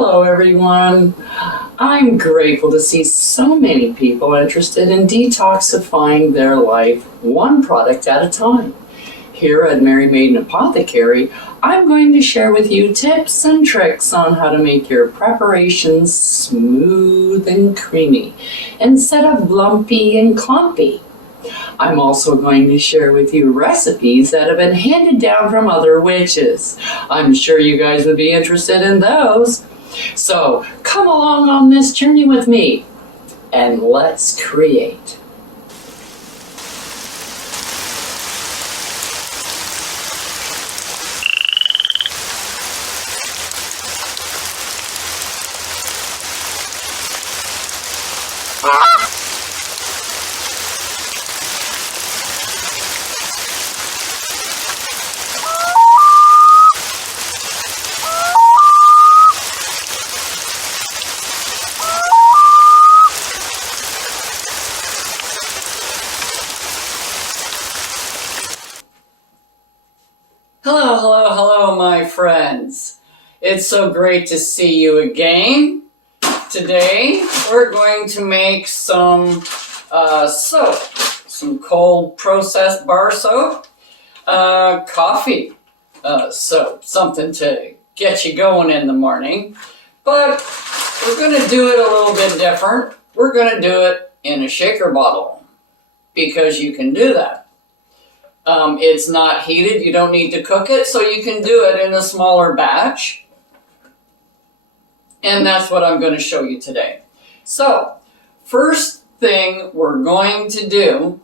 Hello, everyone. I'm grateful to see so many people interested in detoxifying their life one product at a time. Here at Mary Maiden Apothecary, I'm going to share with you tips and tricks on how to make your preparations smooth and creamy instead of lumpy and clumpy. I'm also going to share with you recipes that have been handed down from other witches. I'm sure you guys would be interested in those. So come along on this journey with me and let's create. Hello, my friends. It's so great to see you again. Today, we're going to make some soap, some cold processed bar soap, coffee soap, something to get you going in the morning. But we're going to do it a little bit different. We're going to do it in a shaker bottle because you can do that. It's not heated, you don't need to cook it, so you can do it in a smaller batch. And that's what I'm going to show you today. So, first thing we're going to do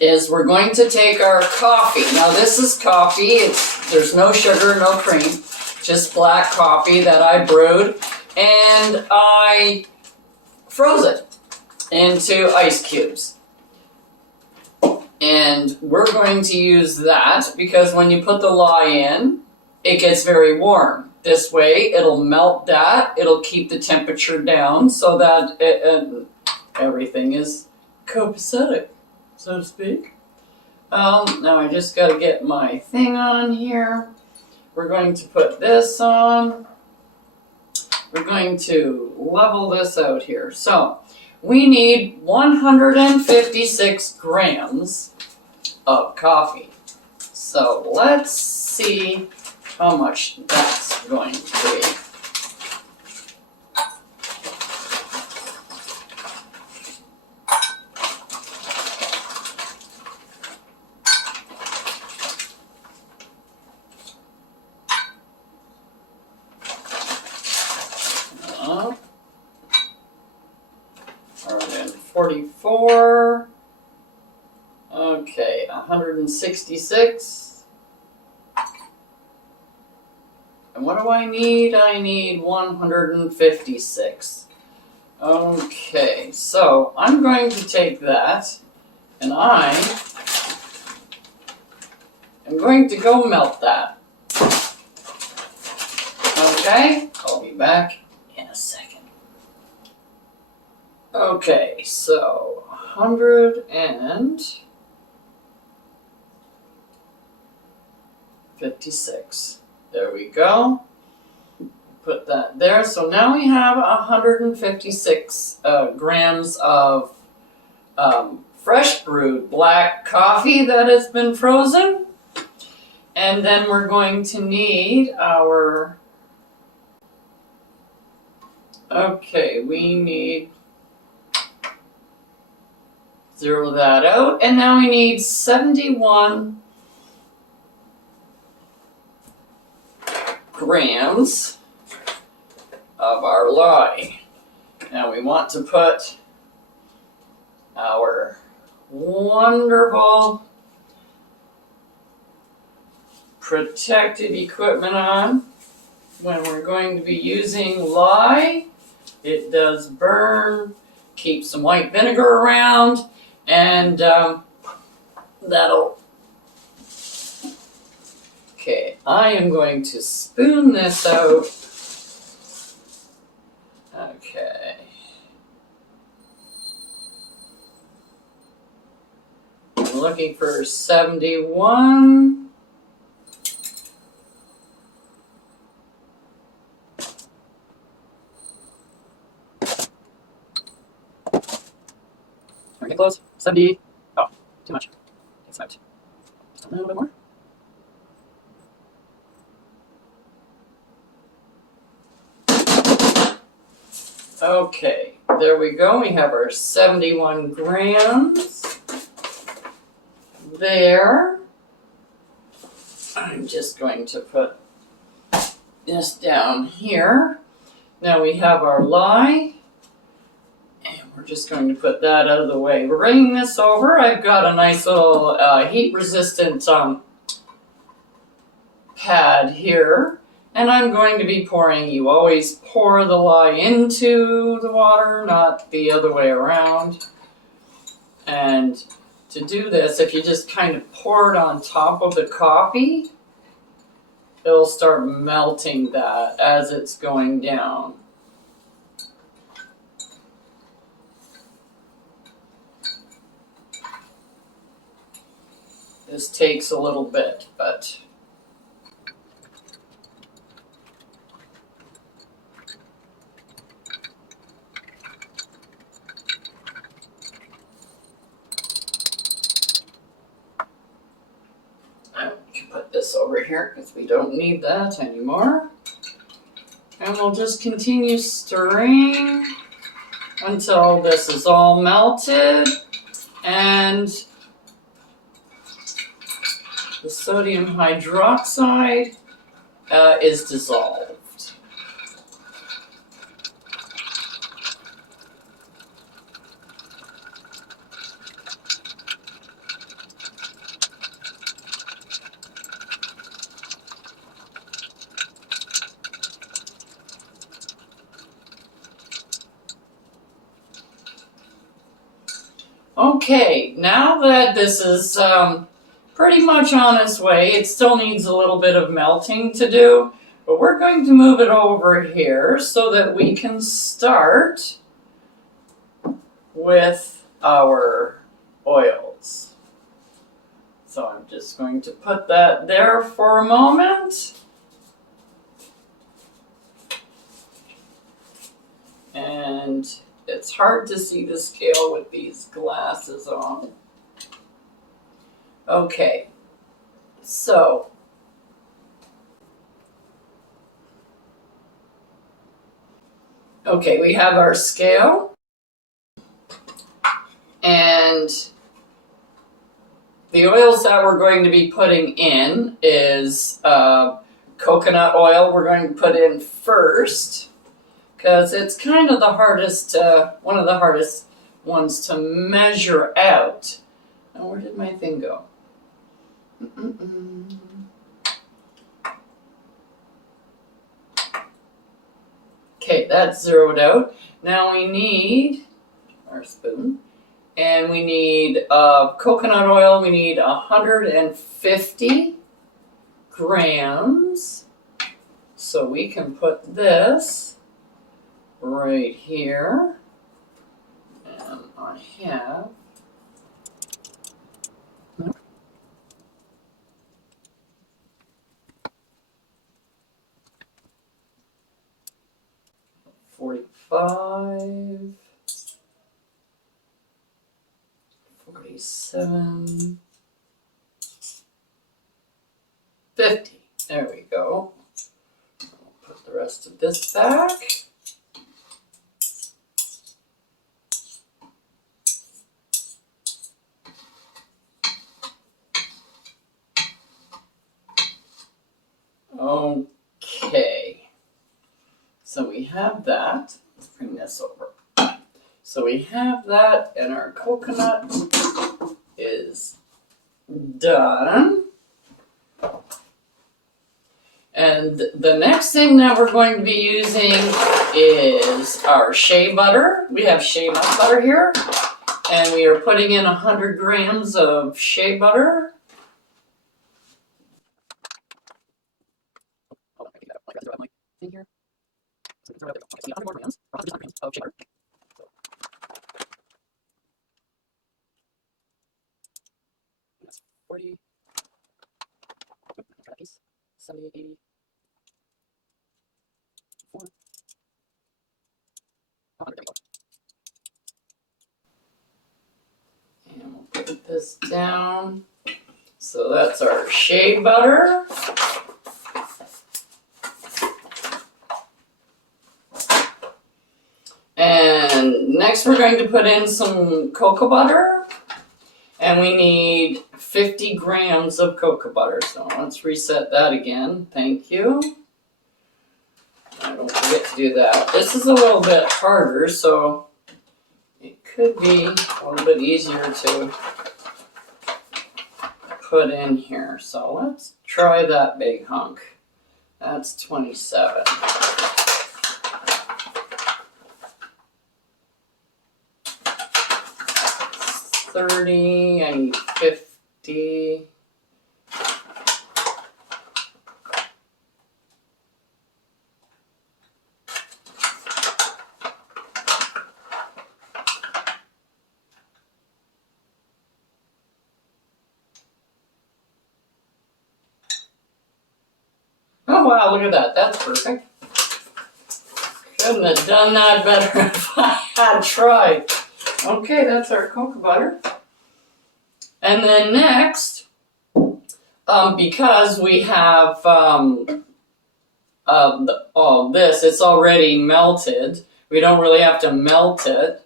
is we're going to take our coffee. Now this is coffee, there's no sugar, no cream, just black coffee that I brewed, and I froze it into ice cubes. And we're going to use that because when you put the lye in, it gets very warm. This way, it'll melt that. It'll keep the temperature down so that everything is copacetic, so to speak. Now I just got to get my thing on here. We're going to put this on. We're going to level this out here. So we need 156 grams of coffee. So let's see how much that's going to be. Uh, 44. Okay, 166. And what do I need? I need 156. Okay, so I'm going to take that and I am going to go melt that. Okay, I'll be back in a second. Okay, so 156. There we go. Put that there. So now we have 156 grams of fresh brewed black coffee that has been frozen. And then we're going to need our... Okay, we need... Zero that out. And now we need 71 grams of our lye. Now we want to put our wonderful protective equipment on when we're going to be using lye. It does burn, keep some white vinegar around, and that'll... Okay, I am going to spoon this out. Okay. I'm looking for 71. Getting close. 70. Oh, too much. It's out. Just a little bit more. Okay, there we go. We have our 71 grams there. I'm just going to put this down here. Now we have our lye, and we're just going to put that out of the way. We're bringing this over. I've got a nice little heat-resistant pad here, and I'm going to be pouring. You always pour the lye into the water, not the other way around. And to do this, if you just kind of pour it on top of the coffee, it'll start melting that as it's going down. This takes a little bit, but this over here because we don't need that anymore. And we'll just continue stirring until this is all melted and the sodium hydroxide is dissolved. Okay, now that this is pretty much on its way, it still needs a little bit of melting to do, but we're going to move it over here so that we can start with our oils. So I'm just going to put that there for a moment. And it's hard to see the scale with these glasses on. Okay, so we have our scale, and the oils that we're going to be putting in is coconut oil. We're going to put in first, because it's kind of the hardest, one of the hardest ones to measure out. Now, where did my thing go? Okay, that's zeroed out. Now we need our spoon, and we need coconut oil. We need 150 grams. So we can put this right here, and I have 45, 47, 50. There we go. I'll put the rest of this back. Okay, so we have that. Let's bring this over. So we have that, and our coconut is done. And the next thing that we're going to be using is our shea butter. We have shea nut butter here, and we are putting in 100 grams of shea butter. Here. So throw it out there. I see 100 more grams, or 100 grams of shea butter. So that's 40. Try that piece. 70, 80. 4. 100. There we go. this down. So that's our shea butter. And next we're going to put in some cocoa butter. And we need 50 grams of cocoa butter. So let's reset that again. Thank you. I don't forget to do that. This is a little bit harder, so it could be a little bit easier to put in here. So let's try that big hunk. That's 27. 30, I need 50. Oh wow, look at that. That's perfect. Couldn't have done that better if I had tried. Okay, that's our cocoa butter. And then next, because we have all this, it's already melted. We don't really have to melt it.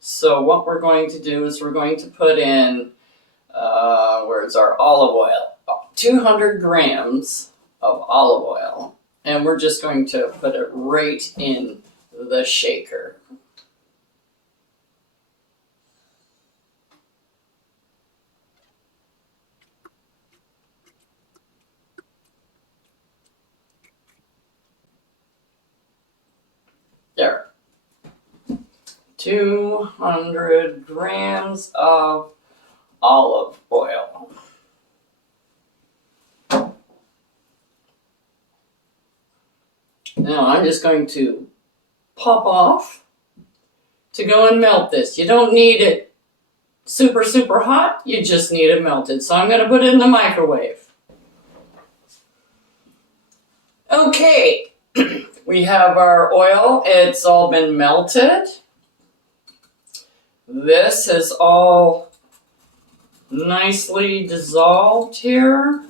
So what we're going to do is we're going to put in, where's our olive oil? 200 grams of olive oil. And we're just going to put it right in the shaker. There. 200 grams of olive oil. Now I'm just going to pop off to go and melt this. You don't need it super, super hot. You just need it melted. So I'm going to put it in the microwave. Okay. We have our oil. It's all been melted. This is all nicely dissolved here.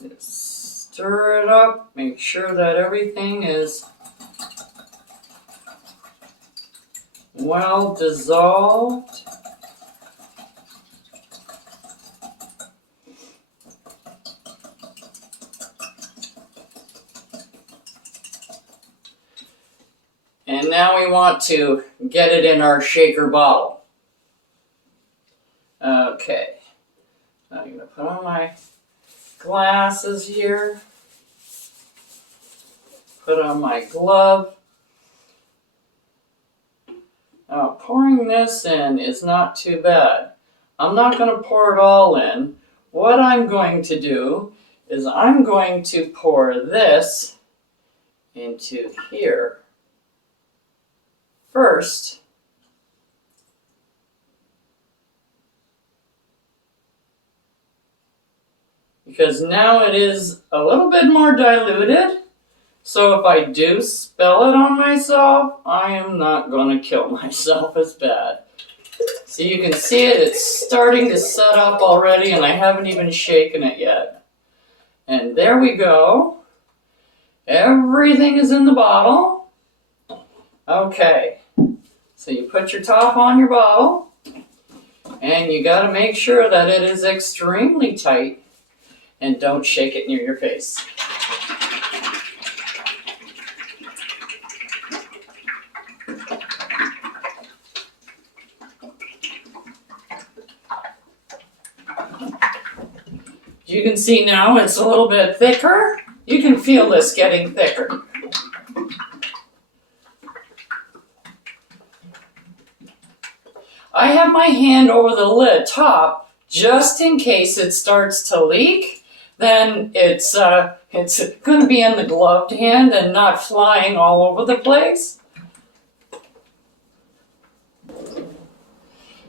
Just stir it up. Make sure that everything is well dissolved. And now we want to get it in our shaker bottle. Okay, I'm going to put on my glasses here, put on my glove. Now pouring this in is not too bad. I'm not going to pour it all in. What I'm going to do is I'm going to pour this into here first. Because now it is a little bit more diluted. So if I do spill it on myself, I am not going to kill myself as bad. So you can see it, it's starting to set up already and I haven't even shaken it yet. And there we go. Everything is in the bottle. Okay. So you put your top on your bottle and you got to make sure that it is extremely tight and don't shake it near your face. You can see now it's a little bit thicker. You can feel this getting thicker. I have my hand over the lid top just in case it starts to leak. Then it's going to be in the gloved hand and not flying all over the place.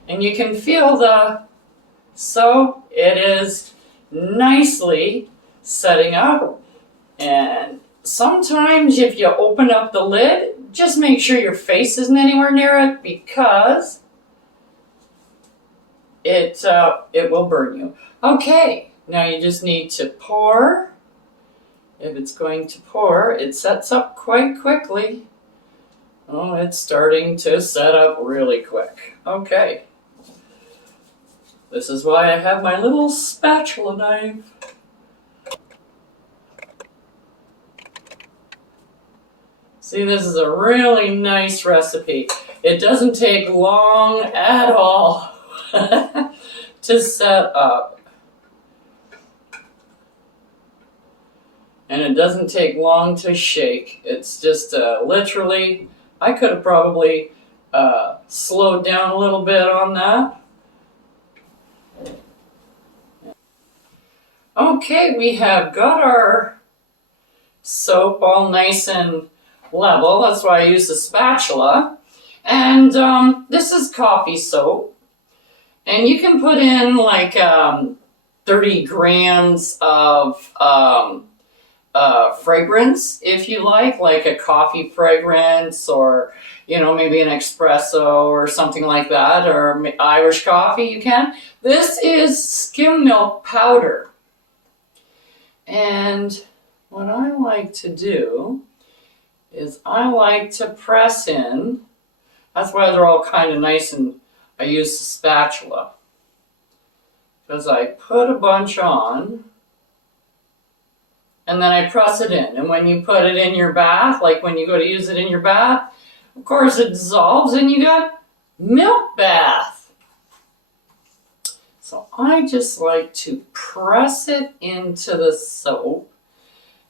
And you can feel so it is nicely setting up. And sometimes if you open up the lid, just make sure your face isn't anywhere near it because it will burn you. Okay, now you just need to pour. If it's going to pour, it sets up quite quickly. Oh, it's starting to set up really quick. Okay. This is why I have my little spatula knife. See, this is a really nice recipe. It doesn't take long at all to set up. And it doesn't take long to shake. It's just literally, I could have probably slowed down a little bit on that. Okay, we have got our soap all nice and level. That's why I use a spatula. And this is coffee soap. And you can put in like 30 grams of fragrance if you like a coffee fragrance, or maybe an espresso or something like that, or Irish coffee. You can. This is skim milk powder. And what I like to do is I like to press in. That's why they're all kind of nice, and I use the spatula. Because I put a bunch on, and then I press it in. And when you put it in your bath, like when you go to use it in your bath, of course it dissolves and you got milk bath. So I just like to press it into the soap,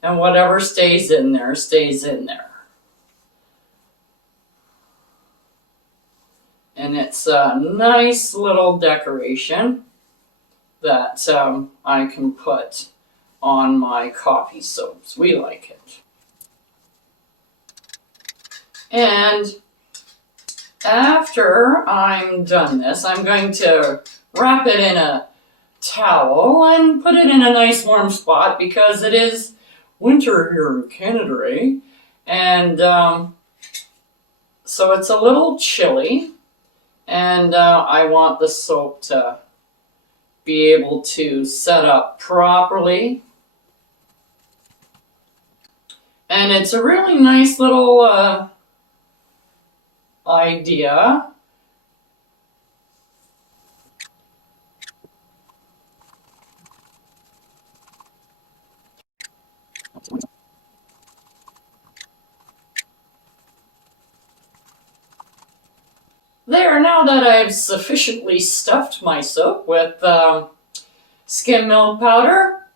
and whatever stays in there, stays in there. And it's a nice little decoration that I can put on my coffee soaps. We like it. And after I'm done this, I'm going to wrap it in a towel and put it in a nice warm spot, because it is winter here in Canada, eh? And so it's a little chilly, and I want the soap to be able to set up properly. And it's a really nice little idea. There, now that I've sufficiently stuffed my soap with skim milk powder,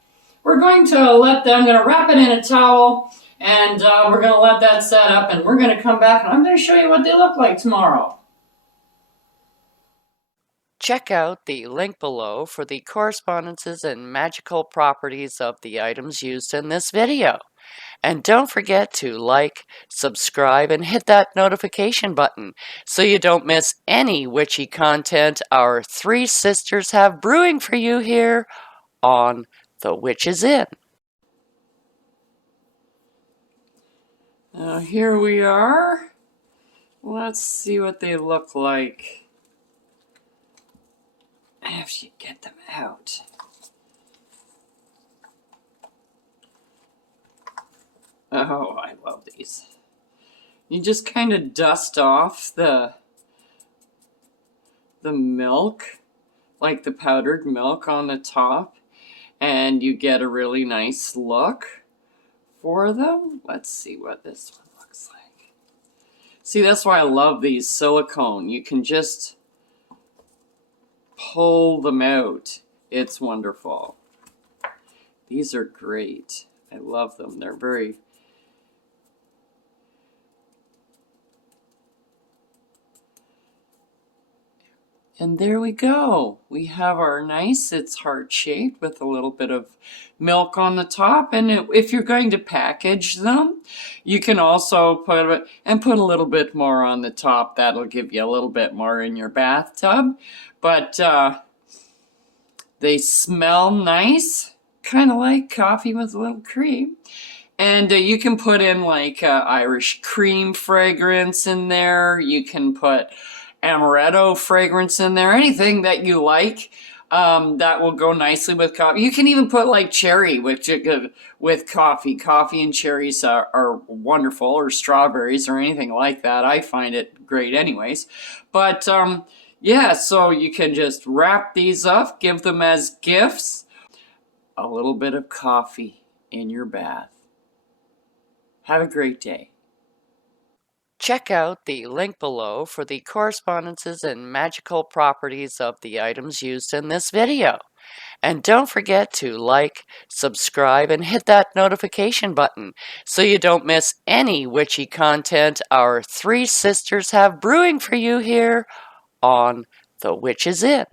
we're going to I'm going to wrap it in a towel, and we're going to let that set up, and we're going to come back and I'm going to show you what they look like tomorrow. Check out the link below for the correspondences and magical properties of the items used in this video. And don't forget to like, subscribe, and hit that notification button so you don't miss any witchy content our three sisters have brewing for you here on The Witch's Inn. Now here we are. Let's see what they look like after you get them out. Oh, I love these. You just kind of dust off the milk, like the powdered milk on the top, and you get a really nice look for them. Let's see what this one looks like. See, that's why I love these silicone. You can just pull them out. It's wonderful. These are great. I love them. They're very... And there we go. We have our nice, it's heart-shaped with a little bit of milk on the top. And if you're going to package them, you can also put a little bit more on the top. That'll give you a little bit more in your bathtub. But they smell nice, kind of like coffee with a little cream. And you can put in like Irish cream fragrance in there. You can put amaretto fragrance in there, anything that you like. That will go nicely with coffee. You can even put like cherry with coffee. Coffee and cherries are wonderful, or strawberries or anything like that. I find it great, anyways. But yeah, so you can just wrap these up, give them as gifts. A little bit of coffee in your bath. Have a great day. Check out the link below for the correspondences and magical properties of the items used in this video. And don't forget to like, subscribe, and hit that notification button so you don't miss any witchy content our three sisters have brewing for you here on The Witches Inn.